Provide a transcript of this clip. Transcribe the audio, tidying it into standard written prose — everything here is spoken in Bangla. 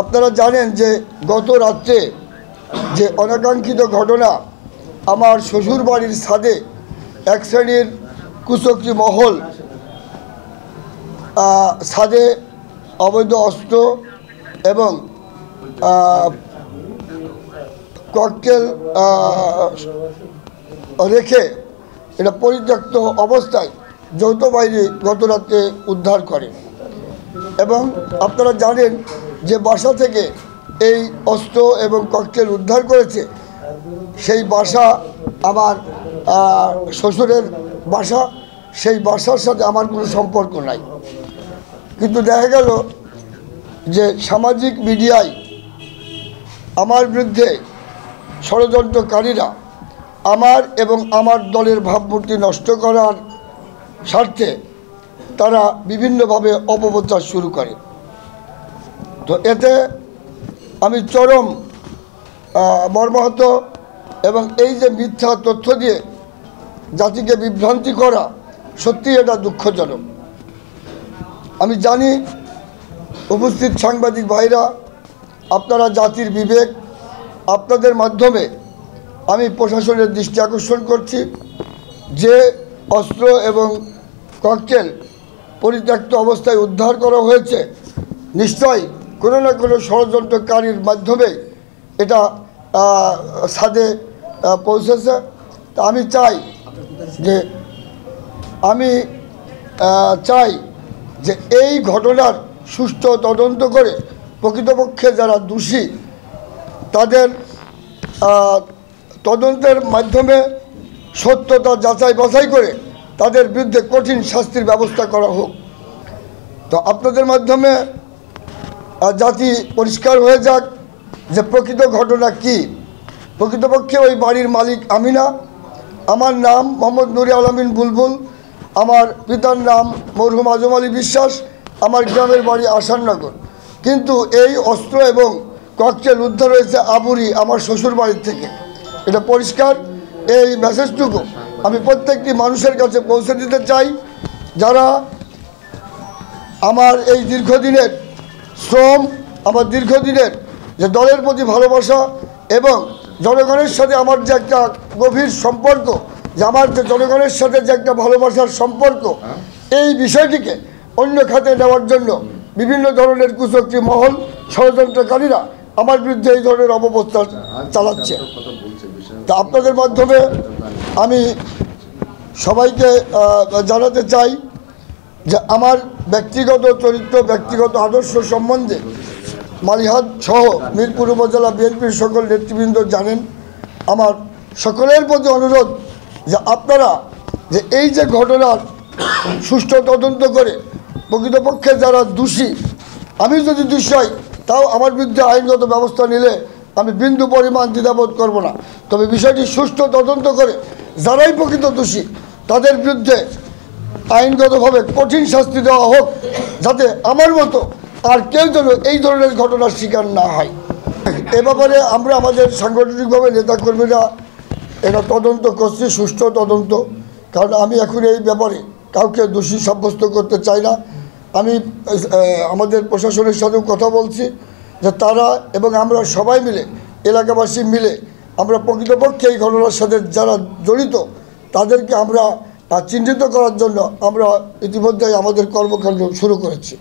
আপনারা জানেন যে গত রাত্রে যে অনাকাঙ্ক্ষিত ঘটনা আমার শ্বশুর বাড়ির ছাদে এক শ্রেণীর কুচক্রী মহল ছাদে অবৈধ অস্ত্র এবং ককটেল রেখে এটা পরিত্যক্ত অবস্থায় যৌথ বাহিনী গত রাত্রে উদ্ধার করে এবং আপনারা জানেন যে বাসা থেকে এই অস্ত্র এবং ককটেল উদ্ধার করেছে সেই বাসা আমার শ্বশুরের বাসা। সেই বাসার সাথে আমার কোনো সম্পর্ক নাই, কিন্তু দেখা গেল যে সামাজিক মিডিয়ায় আমার বিরুদ্ধে ষড়যন্ত্রকারীরা আমার এবং আমার দলের ভাবমূর্তি নষ্ট করার স্বার্থে তারা বিভিন্নভাবে অপপ্রচার শুরু করে। তো এতে আমি চরম মর্মাহত এবং এই যে মিথ্যা তথ্য দিয়ে জাতিকে বিভ্রান্তি করা সত্যি এটা দুঃখজনক। আমি জানি উপস্থিত সাংবাদিক ভাইরা আপনারা জাতির বিবেক, আপনাদের মাধ্যমে আমি প্রশাসনের দৃষ্টি আকর্ষণ করছি যে অস্ত্র এবং ককটেল পরিত্যক্ত অবস্থায় উদ্ধার করা হয়েছে নিশ্চয়ই কোনো না কোনো ষড়যন্ত্রকারীর মাধ্যমে এটা ছাদে পৌঁছেছে। তা আমি চাই যে এই ঘটনার সুষ্ঠু তদন্ত করে প্রকৃতপক্ষে যারা দোষী তাদের তদন্তের মাধ্যমে সত্যতা যাচাই বাছাই করে তাদের বিরুদ্ধে কঠিন শাস্তির ব্যবস্থা করা হোক। তো আপনাদের মাধ্যমে জাতি পরিষ্কার হয়ে যাক যে প্রকৃত ঘটনা কি। প্রকৃতপক্ষে ওই বাড়ির মালিক আমি না, আমার নাম মোহাম্মদ নুরে আলমিন বুলবুল, আমার পিতার নাম মরহুম আজম আলী বিশ্বাস, আমার গ্রামের বাড়ি আসাননগর। কিন্তু এই অস্ত্র এবং ককটেল উদ্ধার হয়েছে আবুরি আমার শ্বশুর বাড়ির থেকে। এটা পরিষ্কার। এই মেসেজটুকু আমি প্রত্যেকটি মানুষের কাছে পৌঁছে দিতে চাই যারা আমার এই দীর্ঘদিনের শ্রম, আমার দীর্ঘদিনের যে দলের প্রতি ভালোবাসা এবং জনগণের সাথে আমার যে একটা গভীর সম্পর্ক, যে আমার যে জনগণের সাথে যে একটা ভালোবাসার সম্পর্ক, এই বিষয়টিকে অন্য খাতে নেওয়ার জন্য বিভিন্ন ধরনের কুচক্রী মহল, ষড়যন্ত্রকারীরা আমার বিরুদ্ধে এই ধরনের অপপ্রচার চালাচ্ছে। তা আপনাদের মাধ্যমে আমি সবাইকে জানাতে চাই যে আমার ব্যক্তিগত চরিত্র, ব্যক্তিগত আদর্শ সম্বন্ধে মালিহাট সহ মিরপুর উপজেলা বিএনপির সকল নেতৃবৃন্দ জানেন। আমার সকলের প্রতি অনুরোধ যে আপনারা যে এই যে ঘটনার সুষ্ঠু তদন্ত করে প্রকৃতপক্ষে যারা দোষী, আমি যদি দোষী হই তাও আমার বিরুদ্ধে আইনগত ব্যবস্থা নিলে আমি বিন্দু পরিমাণ দ্বিধাবোধ করব না। তবে বিষয়টি সুষ্ঠু তদন্ত করে যারাই প্রকৃত দোষী তাদের বিরুদ্ধে আইনগতভাবে কঠিন শাস্তি দেওয়া হোক, যাতে আমার মতো আর কেউ যেন এই ধরনের ঘটনার শিকার না হয়। এ ব্যাপারে আমরা আমাদের সাংগঠনিকভাবে নেতাকর্মীরা এটা তদন্ত করছি, সুষ্ঠু তদন্ত। কারণ আমি এখন এই ব্যাপারে কাউকে দোষী সাব্যস্ত করতে চাই না। আমি আমাদের প্রশাসনের সাথেও কথা বলছি যে তারা এবং আমরা সবাই মিলে, এলাকাবাসী মিলে আমরা প্রকৃতপক্ষে এই ঘটনার সাথে যারা জড়িত তাদেরকে আমরা চিহ্নিত করার জন্য আমরা ইতিমধ্যেই আমাদের কর্মকাণ্ড শুরু করেছি।